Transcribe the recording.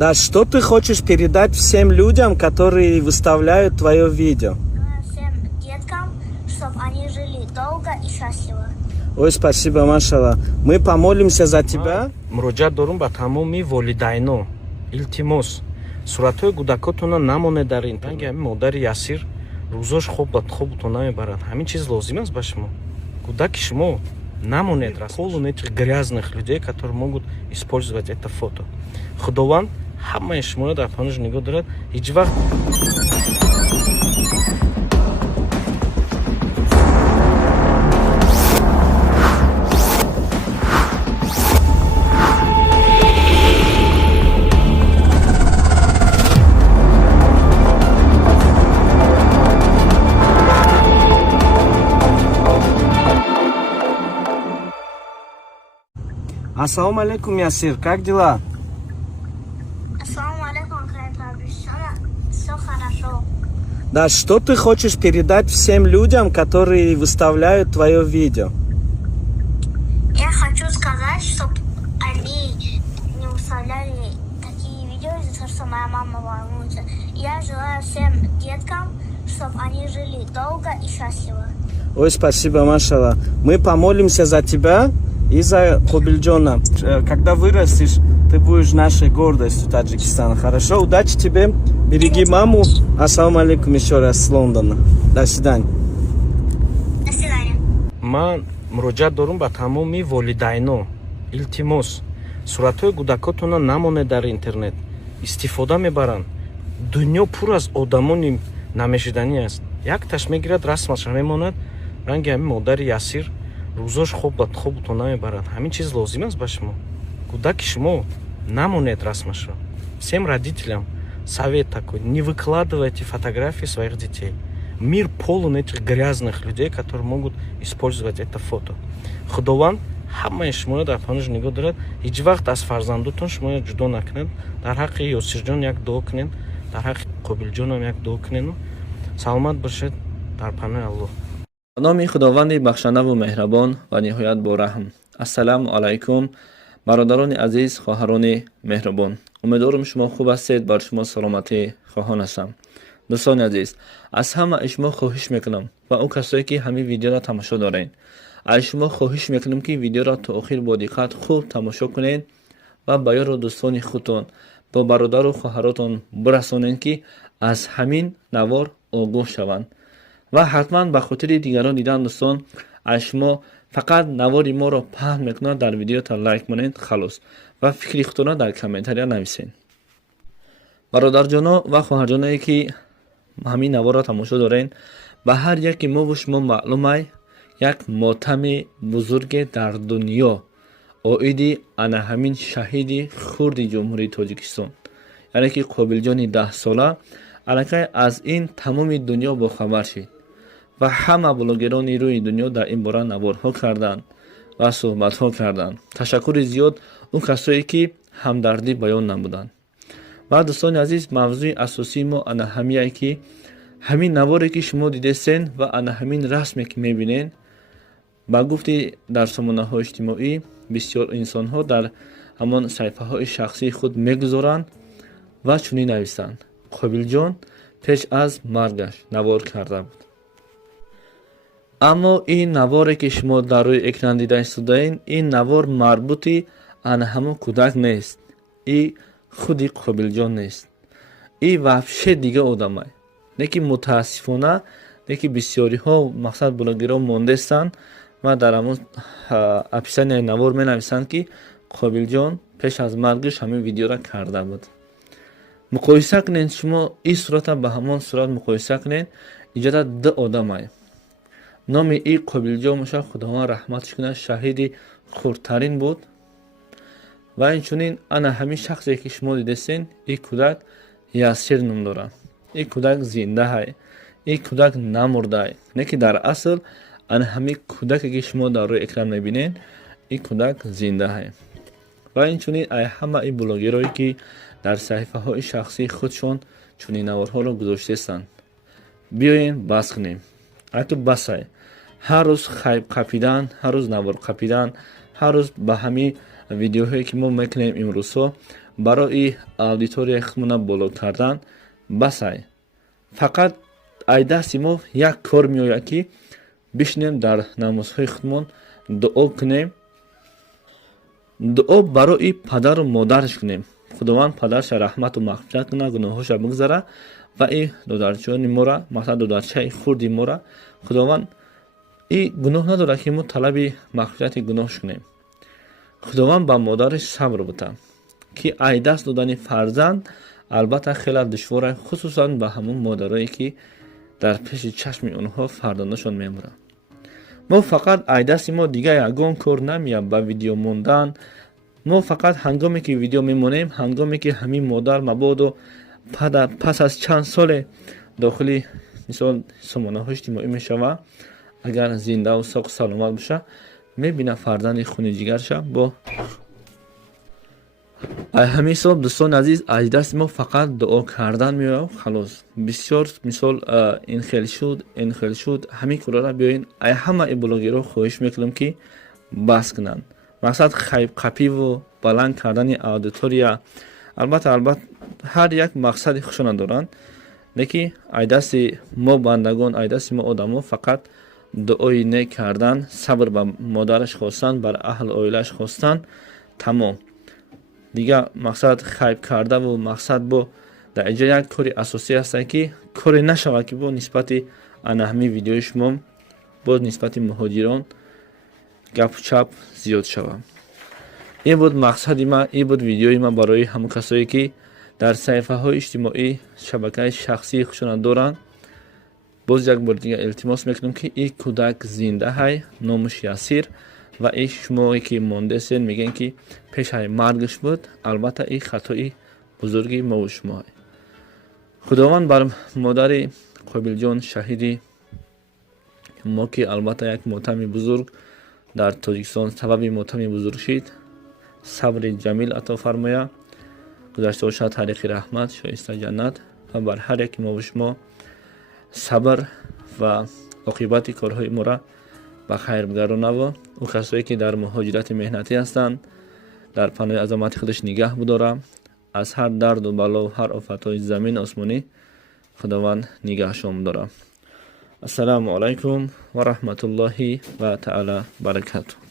Да, что ты хочешь передать всем людям, которые выставляют твое видео? Всем деткам, чтобы они жили долго и счастливо. Ой, спасибо, машалла. Мы помолимся за тебя. Муроҷиат дорум ба тамоми волидайно. Илтимос. Суратҳои кӯдакотона намонед дар интернет. Ҳамин модари Ясир рӯзош хобтон намебарад. Ҳамин чиз лозим аст ба шумо. Кӯдаки шумо намонед полон этих грязных людей, которые могут использовать это фото. Худованд ҳамаи шуморо дар панош нигоҳ дорад. Ҳеҷ вақт Ассалому алейкум, Ясир, как дела? Ассаламу алейкум, все хорошо. Да, что ты хочешь передать всем людям, которые выставляют твое видео? Я хочу сказать, чтобы они не выставляли такие видео, из-за того, что моя мама волнуется. Я желаю всем деткам, чтобы они жили долго и счастливо. Ой, спасибо, машалла. Мы помолимся за тебя и за Кобилджона. Когда вырастешь, ты будешь нашей гордостью Таджикистана. Хорошо? Удачи тебе. Береги маму. Ассаламу алейкум еще раз с Лондона. До свидания. До свидания. Ман муроҷиат дорум ба тамоми волидайно. Илтимос. Суратҳои кӯдакотона намонед дар интернет. Истифода мебаранд. Дунё пур аз одамони намешиданӣ аст. Якташ мегирад, расмаша мемонад. Ранги ҳамин модари Ясир рӯзош хобтон намебарад. Ҳамин чиз лозим аст ба шумо. Кӯдаки шумо намонед расмашро. Всем родителям совет такой: не выкладывайте фотографии своих детей. Мир полон этих грязных людей, которые могут использовать это фото. Худованд ҳамаи шуморо дар панош нигоҳ дорад. Ҳеҷ вақт аз фарзандотон шуморо ҷудо накунед. Дар ҳаққи Ёсирҷон як дуо кунед, дар ҳаққи Қобилҷонам як дуо кунед. Саломат бошед дар паноҳи Аллоҳ. به نام خداوند بخشنده و مهربان و نهایت با رحم. السلام علیکم برادران عزیز، خواهران مهربان. امیدوارم شما خوب هستید. بر شما سلامتی خواهان هستم. دوستان عزیز، از همه شما خواهش میکنم و اون کسایی که همین ویدیو را تماشا دارین، از شما خواهش میکنم که ویدیو را تا آخر با دقت خوب تماشا کنید و به یار و دوستان خودتون با برادر و خواهراتون برسانید که از همین نوار آگاه شوند. و حتما به خاطر دیگران دیدن دوستان، از شما فقط نوار ما را پهن میکنند در ویدیو تا لایک کنید خلاص و فکری خودتون در کامنت‌ها نویسین. برادر جانا و خواهر جانایی که همین نوار را تماشا دارین، به هر یکی ما و شما معلومه یک ماتم بزرگ در دنیا عاید آن همین شهید خرد جمهوری تاجیکستان، یعنی که قابلجان 10 ساله الکی از این تمام دنیا با خبر شد و همه بلاگران روی دنیا در این باره نوارها کردند و صحبتها کردند. تشکر زیاد اون کسایی که همدردی بیان نمودند. و دوستان عزیز، موضوع اساسی ما آن همیه که همین نواری که شما دیدین و آن همین رسمی که میبینین، با گفتی در سامانه‌های اجتماعی بسیار انسان‌ها در همان صفحه‌های شخصی خود میگذارند و چنین نویسند: قابلجان پیش از مرگش نوار کرده بود. اما این نواری که شما در روی اکران دیده استودین، این نوار مربوطی آن همون کودک نیست. این خودی قابلجان نیست. این وحشه دیگه آدمه. نه که متاسفانه، نه که بسیاری ها مقصد بلاگرها ماندستن و در همون اپیسان نوار می نویسند که قابلجان پیش از مرگش همین ویدیو را کرده بود. مقایسه کنین، شما این صورت به همان صورت مقایسه کنین، اینجا دو آدم های. نام این قابلجان میشه خداوند رحمتش کنه، شهید خردترین بود و اینچنین انا همین شخصی که شما دیدین، این کودک یاسر نام داره. این کودک زنده های، این کودک نمرده های. نه که در اصل انا همین کودکی که شما در روی اکران میبینین، این کودک زنده های. و اینچنین همه این بلاگرایی که در صحیفه های شخصی خودشون چنین نوارها رو گذاشته‌اند. بیاین بس کنیم. تو بسای هر روز خیب قپیدن، هر روز نوار قپیدن، هر روز به همین ویدیوهایی که ما میکنیم امروزها барои аудиторияи худмона боло кардан басай. Фақат ай дасти мо як кор меояд ки бишинем дар намозҳои худмон дуо кунем. дуо барои падару модараш кунем. худованд падарша раҳмату мағфират куна, гуноҳоша бигзара ва и додарчони мора, масалан додарчаи хурди мора, худованд и гуноҳ надорад ки мо талаби мағфирати гуноҳш кунем. худованд ба модараш сабр бута ки ай даст додани фарзанд албатта хеле душвор аст, хусусан ба ҳамон модарое ки дар пеши чашми онҳо фарзандашон мемуранд. мо фақат ай дасти мо дига ягон кор намеям ба видео мондан. мо фақат ҳангоме ки видео мемонем, ҳангоме ки ҳамин модар мабодо пас аз чанд соле дохили мисол сомонаҳои иҷтимоӣ мешава, агар зиндаву соғ саломат боша, мебина фарзанди хуни ҷигарша бо ҳамин соб. дӯстони азиз, аз дасти мо фақат дуо кардан меояд халос. бисёр мисол ин хел шуд ҳамин корора биёин ай ҳамаи блогерҳо хоҳиш мекунам ки бас кунанд. мақсад қапиву баланд кардани аудитория, албатта ҳар як мақсади хушона доранд, лекин ай дасти мо бандагон, ай дасти мо одамо фақат дуои нек кардан, сабр ба модараш хостан, бар аҳли оилааш хостан, тамом. дига мақсад хайп кардаву мақсад бо дар инҷо як кори асосӣ аст ки коре нашавад ки бо нисбати анаҳми видеои шумо бо нисбати муҳоҷирон гапу чап зиёд шавад. ин буд мақсади ман, ин буд видеои ман барои ҳамон касое ки дар саҳифаҳои иҷтимоӣ шабакаи шахсии худшона доранд. боз як бор дига илтимос мекунам ки ин кӯдак зинда ҳай, номуш Ясир, ва ин шумое ки мондесен мегӯед ки пешаи маргаш буд, албатта ин хатои бузурги мову шумо. худованд бар модари Қобилҷон шаҳиди мо ки албатта як мотами бузург дар Тоҷикистон сабаби мотами бузург шид, сабри ҷамил ато фармоя, гузашта бошад тариқи раҳмат, шоиста ҷаннат, ва бар ҳар яки мо шумо сабр ва оқибати корҳои мора ба хайр бигаронаву ӯ касое ки дар муҳоҷирати меҳнатӣ ҳастанд, дар паноҳи азамати худаш нигаҳ будора, аз ҳар дарду балову ҳар офатҳои замин осмонӣ худованд нигаҳшон будора. ассалому алайкум ва раҳматуллоҳи ва таъала баракатуҳ.